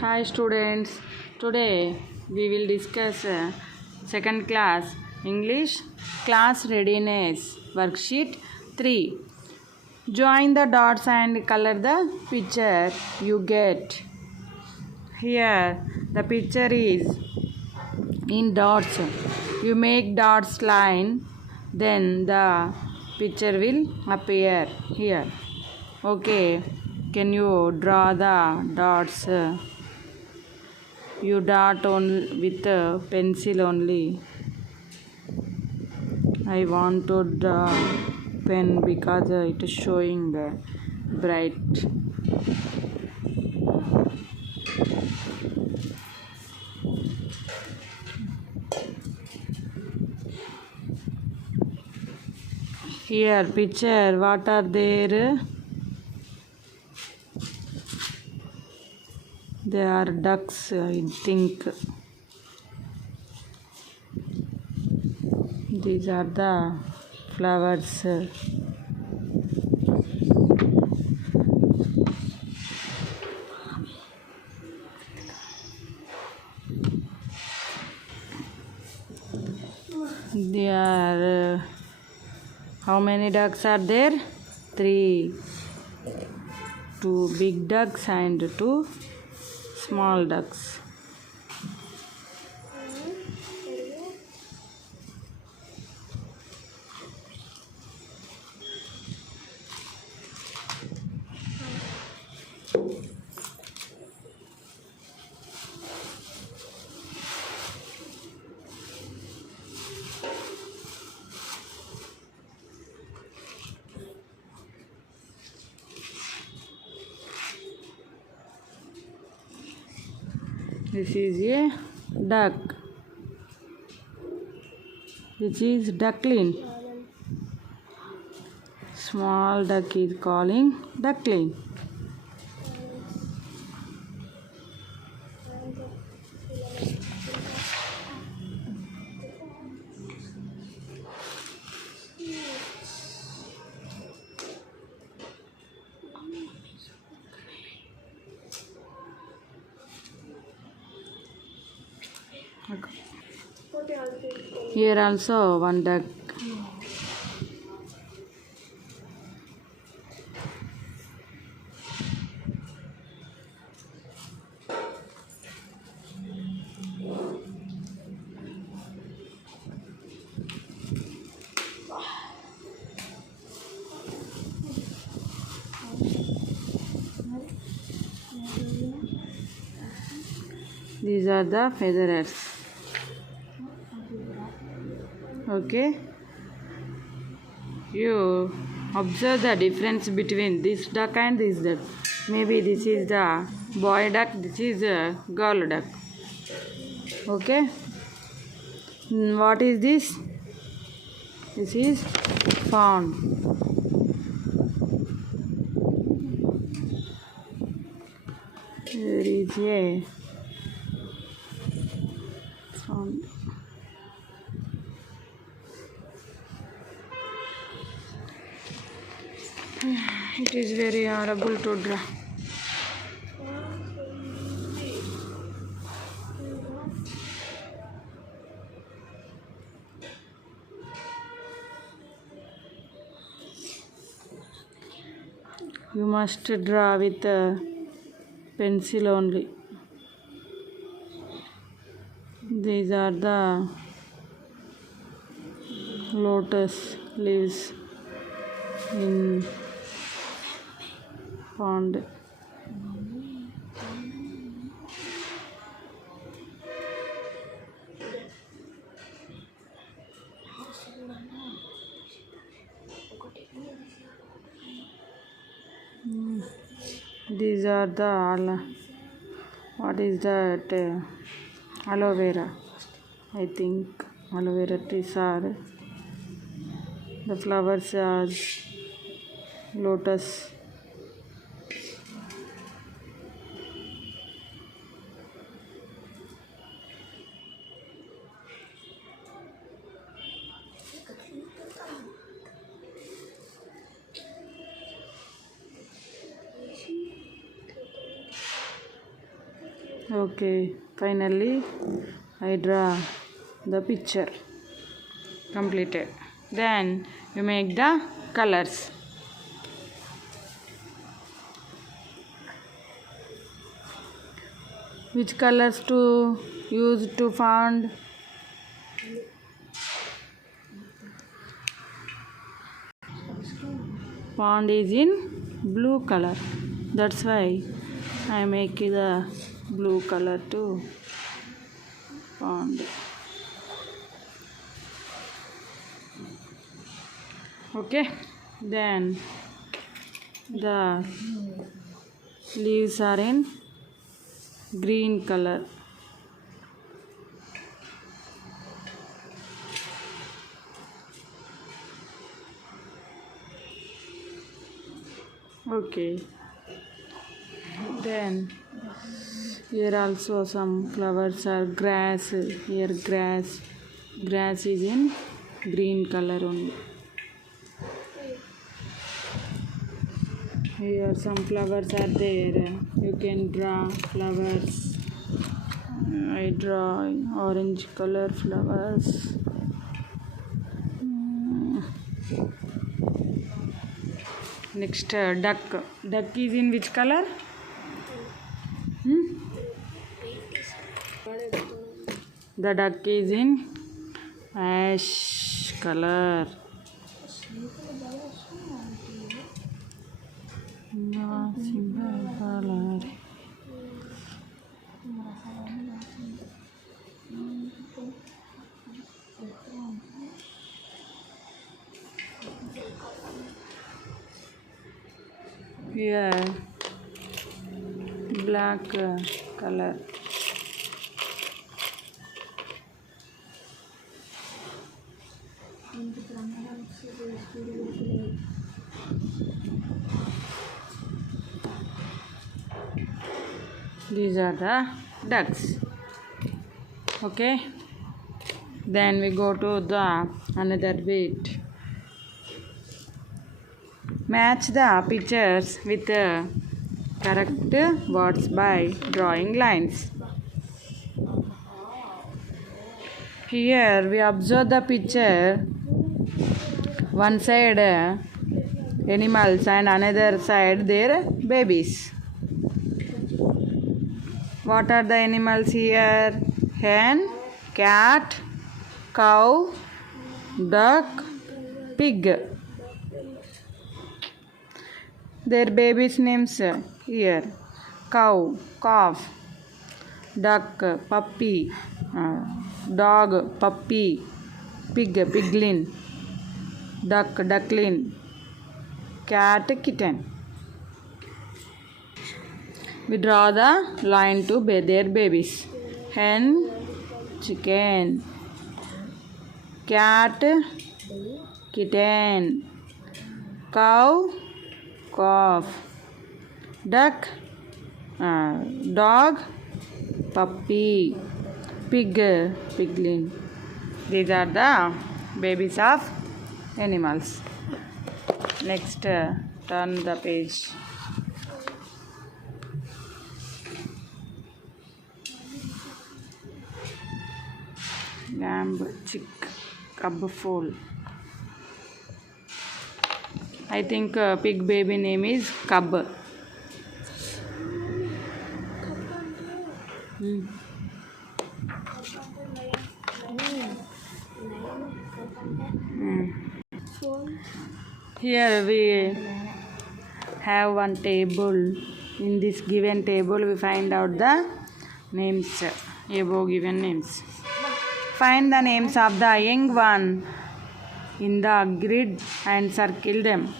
Hi students, today we will discuss second class English class readiness worksheet 3. Join the dots and color the picture you get. Here the picture is in dots. You make dots line, then the picture will appear here. Okay, can you draw the dots? You dot on with a pencil only. I want to draw pen because it is showing bright. Here picture, what are there? They are ducks, I think. These are the flowers. They are how many ducks are there? 3. 2 big ducks and 2 small ducks. This is a duck. This is duckling. Small duck is calling duckling. Here also one duck. These are the feathers. Okay. You observe the difference between this duck and this duck. Maybe this is the boy duck, this is a girl duck. Okay. What is this? This is fawn. There is a fawn. It is very horrible to draw. You must draw with a pencil only. These are the lotus leaves in pond. These are the what is that? Aloe vera. I think aloe vera trees are the flowers are lotus. Okay, finally I draw the picture completed. Then you make the colors. Which colors to use to found? Pond is in blue color. That's why I make the blue color to pond. Okay, then the leaves are in green color. Okay, then here also some flowers are grass. Here grass is in green color only. Here some flowers are there. You can draw flowers. I draw orange color flowers. Next duck. Duck is in which color? The duck is in ash color. Here black color. These are the ducks. Okay, then we go to the another bit. Match the pictures with correct words by drawing lines. Here we observe the picture. One side animals and another side their babies. What are the animals here? Hen, cat, cow, duck, pig. Their babies' names here. Cow, calf, duck, puppy, dog, puppy, pig, piglin, duck, duckling, cat, kitten. We draw the line to their babies. Hen, chicken, cat, kitten, cow, calf, duck, dog, puppy, pig, piglin. These are the babies of animals. Next, turn the page. Lamb, chick, cub, foal. I think pig baby name is cub. Here we have one table. In this given table we find out the names, above given names. Find the names of the young one in the grid and circle them.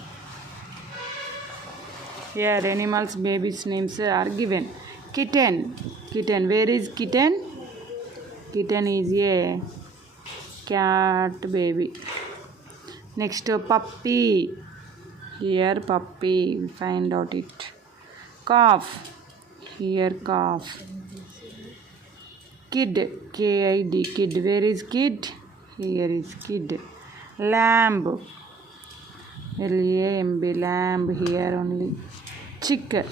Here animals babies names are given. Kitten. Kitten. Where is kitten? Kitten is a cat baby. Next puppy. Here puppy. We find out it. Calf. Here calf. Kid. K-I-D. Kid. Where is kid? Here is kid. Lamb. L-A-M-B. Lamb. Here only. Chick.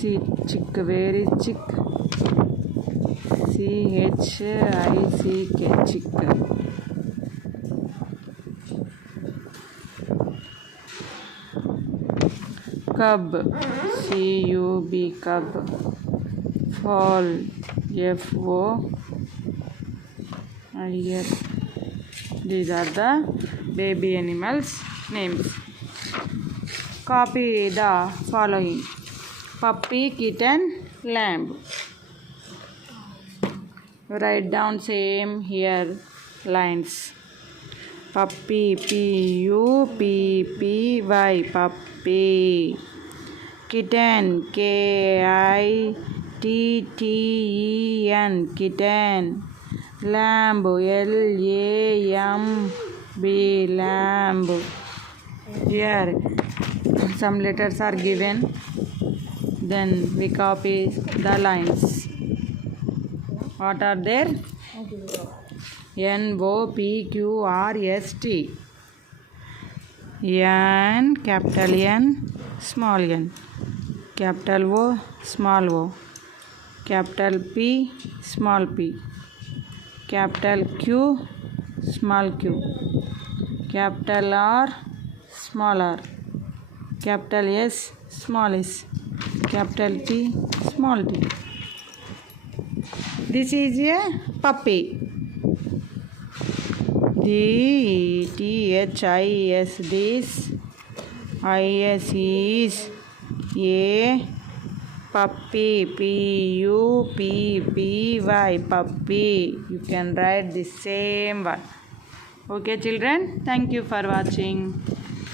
C. Chick. Where is chick? CHICK. Chick. Cub. CUB. Cub. Fowl. FOIL. These are the baby animals names. Copy the following: puppy, kitten, lamb. Write down same here lines. Puppy, PUPPY, puppy. Kitten, KITTEN, kitten. Lamb, LAMB, lamb. Here some letters are given, then we copy the lines. What are there? NOPQRST. N, capital N, small n. Capital O, small o. Capital P, small p. Capital Q, small q. Capital R, small r. Capital S, small s. Capital T, small t. This is a puppy. DETHIS. This IS is a puppy. PUPPY, puppy. You can write the same one. Okay, children. Thank you for watching.